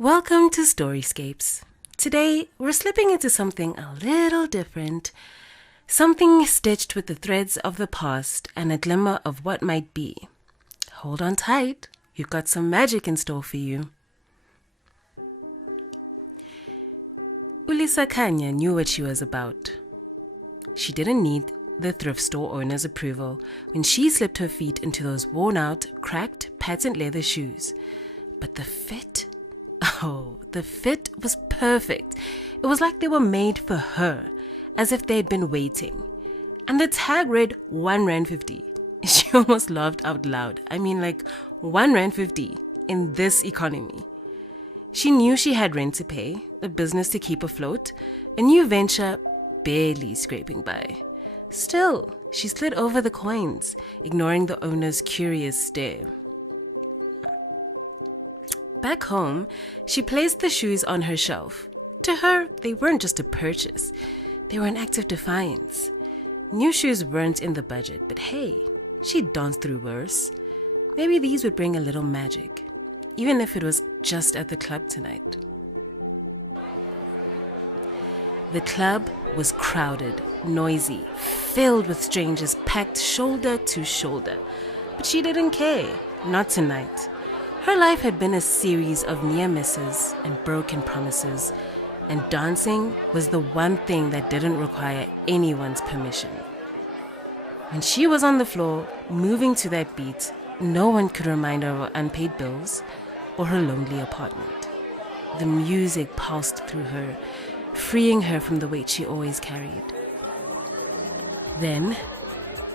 Welcome to Storyscapes. Today, we're slipping into something a little different, something stitched with the threads of the past and a glimmer of what might be. Hold on tight, we've got some magic in store for you. Lisa Khanya knew what she was about. She didn't need the thrift store owner's approval when she slipped her feet into those worn-out, cracked, patent leather shoes. But the fit was perfect. It was like they were made for her, as if they'd been waiting. And the tag read 1 Rand 50. She almost laughed out loud. I mean, like 1 Rand 50 in this economy. She knew she had rent to pay, a business to keep afloat, a new venture barely scraping by. Still, she slid over the coins, ignoring the owner's curious stare. Back home, she placed the shoes on her shelf. To her, they weren't just a purchase. They were an act of defiance. New shoes weren't in the budget, but hey, she'd danced through worse. Maybe these would bring a little magic, even if it was just at the club tonight. The club was crowded, noisy, filled with strangers packed shoulder to shoulder. But she didn't care, not tonight. Her life had been a series of near misses and broken promises, and dancing was the one thing that didn't require anyone's permission. When she was on the floor, moving to that beat, no one could remind her of her unpaid bills or her lonely apartment. The music pulsed through her, freeing her from the weight she always carried. Then,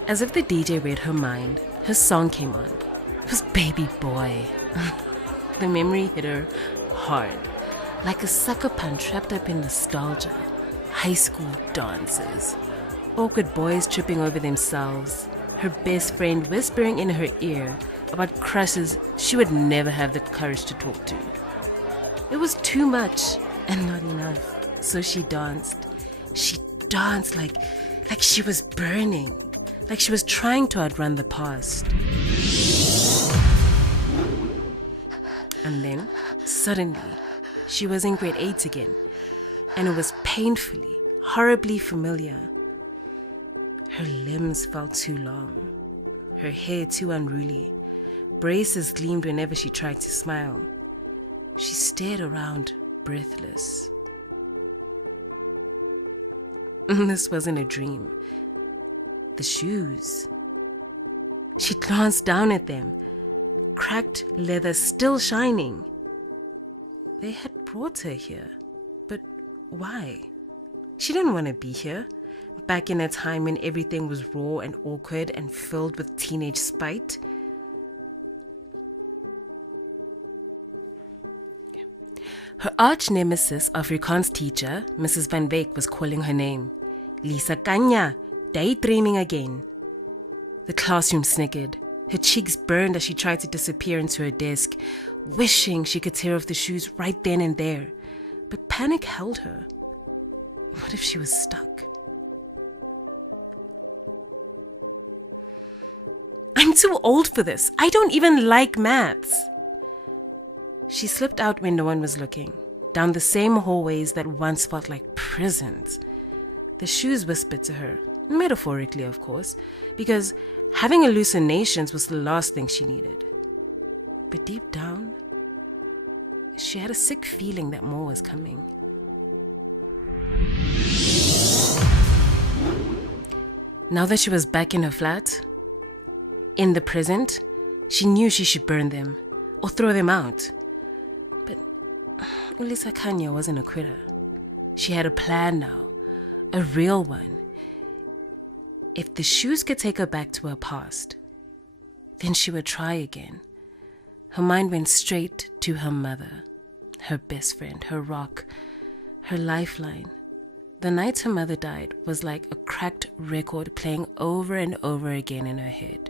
as if the DJ read her mind, her song came on. It was Baby Boy. The memory hit her hard, like a sucker punch wrapped up in nostalgia. High school dances, awkward boys tripping over themselves, her best friend whispering in her ear about crushes she would never have the courage to talk to. It was too much and not enough, so she danced. She danced like she was burning, like she was trying to outrun the past. And then, suddenly, she was in grade 8 again, and it was painfully, horribly familiar. Her limbs felt too long, her hair too unruly. Braces gleamed whenever she tried to smile. She stared around, breathless. This wasn't a dream. The shoes. She glanced down at them. Cracked leather still shining. They had brought her here. But why? She didn't want to be here. Back in a time when everything was raw and awkward and filled with teenage spite. Her arch nemesis, Afrikaans teacher, Mrs. Van Wyk, was calling her name. Lisa Khanya, daydreaming again. The classroom snickered. Her cheeks burned as she tried to disappear into her desk, wishing she could tear off the shoes right then and there. But panic held her. What if she was stuck? I'm too old for this. I don't even like maths. She slipped out when no one was looking, down the same hallways that once felt like prisons. The shoes whispered to her, metaphorically of course, because having hallucinations was the last thing she needed. But deep down, she had a sick feeling that more was coming. Now that she was back in her flat, in the present, she knew she should burn them or throw them out. But Lisa Khanya wasn't a quitter. She had a plan now, a real one. If the shoes could take her back to her past, then she would try again. Her mind went straight to her mother, her best friend, her rock, her lifeline. The night her mother died was like a cracked record playing over and over again in her head.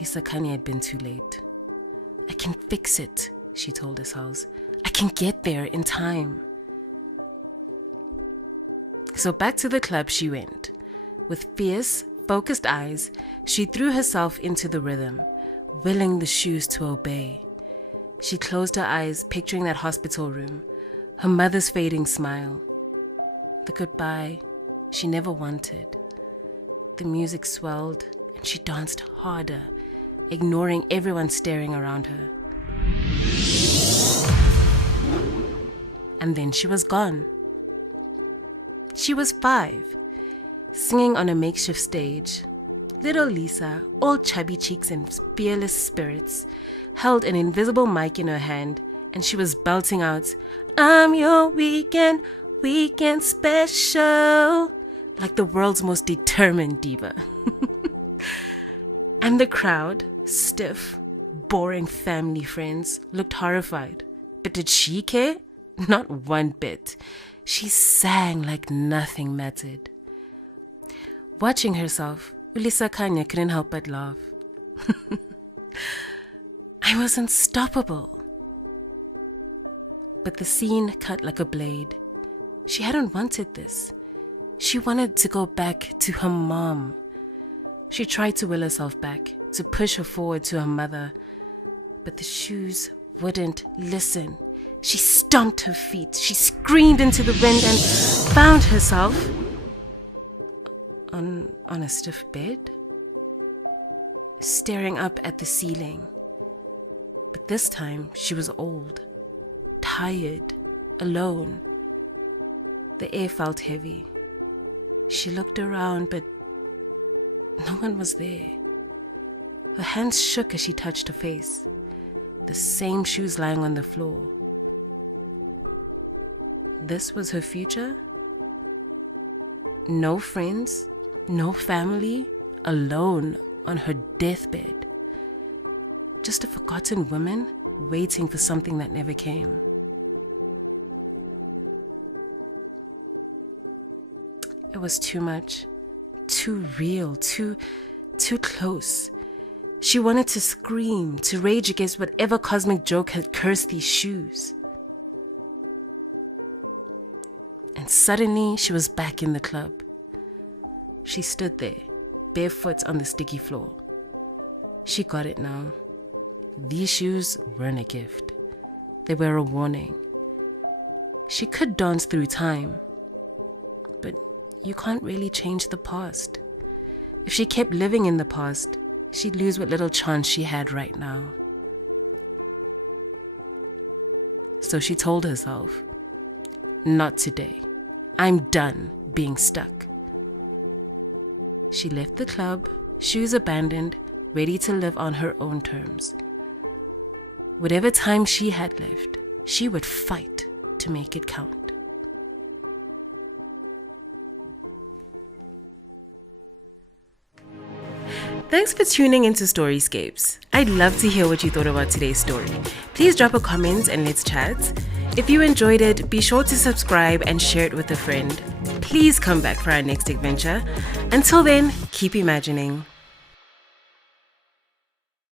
Lisa Khanya had been too late. I can fix it, she told herself. I can get there in time. So back to the club she went. With fierce, focused eyes, she threw herself into the rhythm, willing the shoes to obey. She closed her eyes, picturing that hospital room, her mother's fading smile, the goodbye she never wanted. The music swelled and she danced harder, ignoring everyone staring around her. And then she was gone. She was 5, singing on a makeshift stage. Little Lisa, all chubby cheeks and fearless spirits, held an invisible mic in her hand, and she was belting out, "I'm your weekend special," like the world's most determined diva. And the crowd, stiff, boring family friends, looked horrified. But did she care? Not one bit. She sang like nothing mattered. Watching herself, Lisa Khanya couldn't help but laugh. I was unstoppable. But the scene cut like a blade. She hadn't wanted this. She wanted to go back to her mom. She tried to will herself back, to push her forward to her mother. But the shoes wouldn't listen. She stomped her feet. She screamed into the wind and found herself on a stiff bed, staring up at the ceiling. But this time she was old, tired, alone. The air felt heavy. She looked around, but no one was there. Her hands shook as she touched her face, the same shoes lying on the floor. This was her future? No friends, no family, alone on her deathbed. Just a forgotten woman waiting for something that never came. It was too much, too real, too close. She wanted to scream, to rage against whatever cosmic joke had cursed these shoes. And suddenly she was back in the club. She stood there, barefoot on the sticky floor. She got it now. These shoes weren't a gift. They were a warning. She could dance through time, but you can't really change the past. If she kept living in the past, she'd lose what little chance she had right now. So she told herself, "Not today. I'm done being stuck." She left the club, shoes abandoned, ready to live on her own terms. Whatever time she had left, she would fight to make it count. Thanks for tuning into Storyscapes. I'd love to hear what you thought about today's story. Please drop a comment and let's chat. If you enjoyed it, be sure to subscribe and share it with a friend. Please come back for our next adventure. Until then, keep imagining.